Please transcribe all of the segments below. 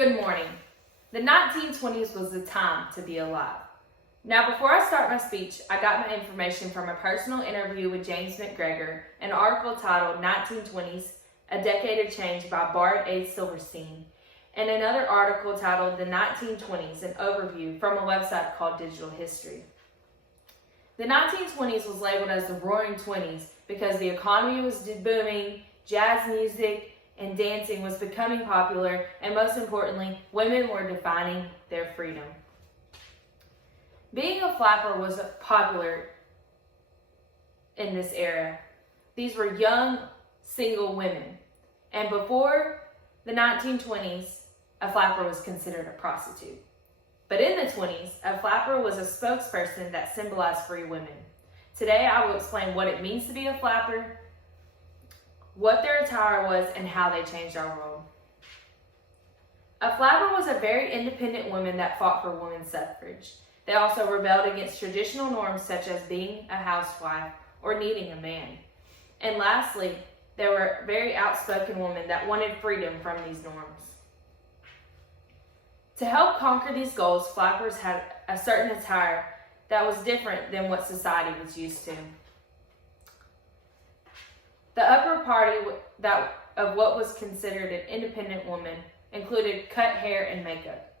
Good morning. The 1920s was the time to be alive. Now, before I start my speech, I got my information from a personal interview with James McGregor, an article titled 1920s, A Decade of Change by Bart A. Silverstein, and another article titled The 1920s, an overview from a website called Digital History. The 1920s was labeled as the Roaring Twenties because the economy was booming, jazz music and dancing was becoming popular, and most importantly, women were defining their freedom. Being a flapper was popular in this era. These were young, single women. And before the 1920s, a flapper was considered a prostitute. But in the 20s, a flapper was a spokesperson that symbolized free women. Today, I will explain what it means to be a flapper, what their attire was, and how they changed our world. A flapper was a very independent woman that fought for women's suffrage. They also rebelled against traditional norms such as being a housewife or needing a man. And lastly, they were very outspoken women that wanted freedom from these norms. To help conquer these goals, flappers had a certain attire that was different than what society was used to. The upper party of what was considered an independent woman included cut hair and makeup.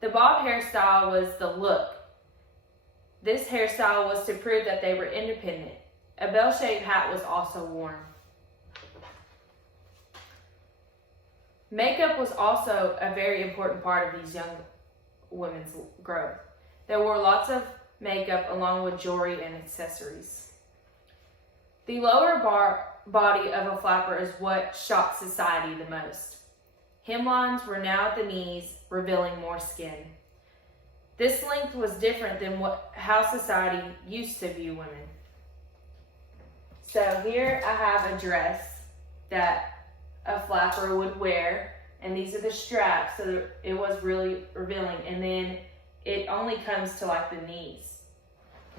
The bob hairstyle was the look. This hairstyle was to prove that they were independent. A bell-shaped hat was also worn. Makeup was also a very important part of these young women's growth. They wore lots of makeup along with jewelry and accessories. The lower body of a flapper is what shocked society the most. Hemlines were now at the knees, revealing more skin. This length was different than how society used to view women. So here I have a dress that a flapper would wear, and these are the straps, so it was really revealing, and then it only comes to like the knees.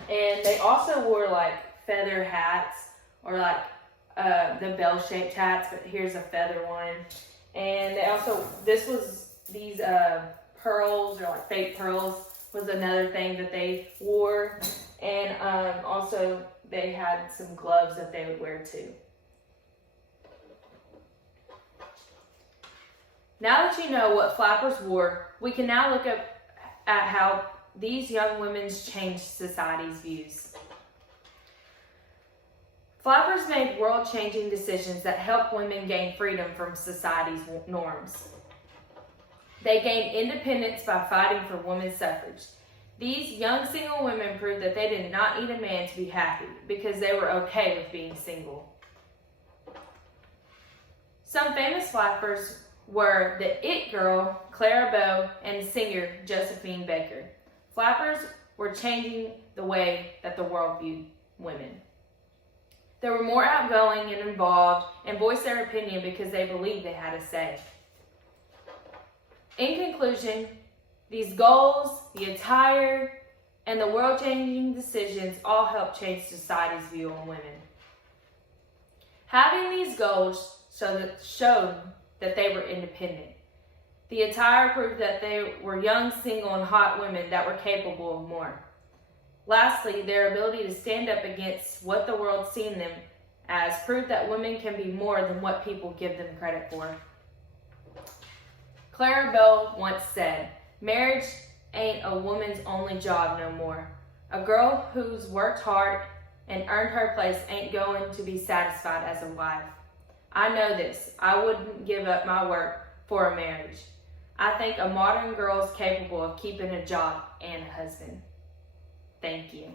And they also wore like feather hats or like the bell-shaped hats, but here's a feather one. And they also, these pearls or like fake pearls was another thing that they wore. And also they had some gloves that they would wear too. Now that you know what flappers wore, we can now look at how these young women changed society's views. Flappers made world-changing decisions that helped women gain freedom from society's norms. They gained independence by fighting for women's suffrage. These young single women proved that they did not need a man to be happy because they were okay with being single. Some famous flappers were the It Girl, Clara Bow, and singer Josephine Baker. Flappers were changing the way that the world viewed women. They were more outgoing and involved and voiced their opinion because they believed they had a say. In conclusion, these goals, the attire, and the world-changing decisions all helped change society's view on women. Having these goals showed that they were independent. The attire proved that they were young, single, and hot women that were capable of more. Lastly, their ability to stand up against what the world seen them as proved that women can be more than what people give them credit for. Clara Bow once said, "Marriage ain't a woman's only job no more. A girl who's worked hard and earned her place ain't going to be satisfied as a wife. I know this. I wouldn't give up my work for a marriage. I think a modern girl is capable of keeping a job and a husband." Thank you.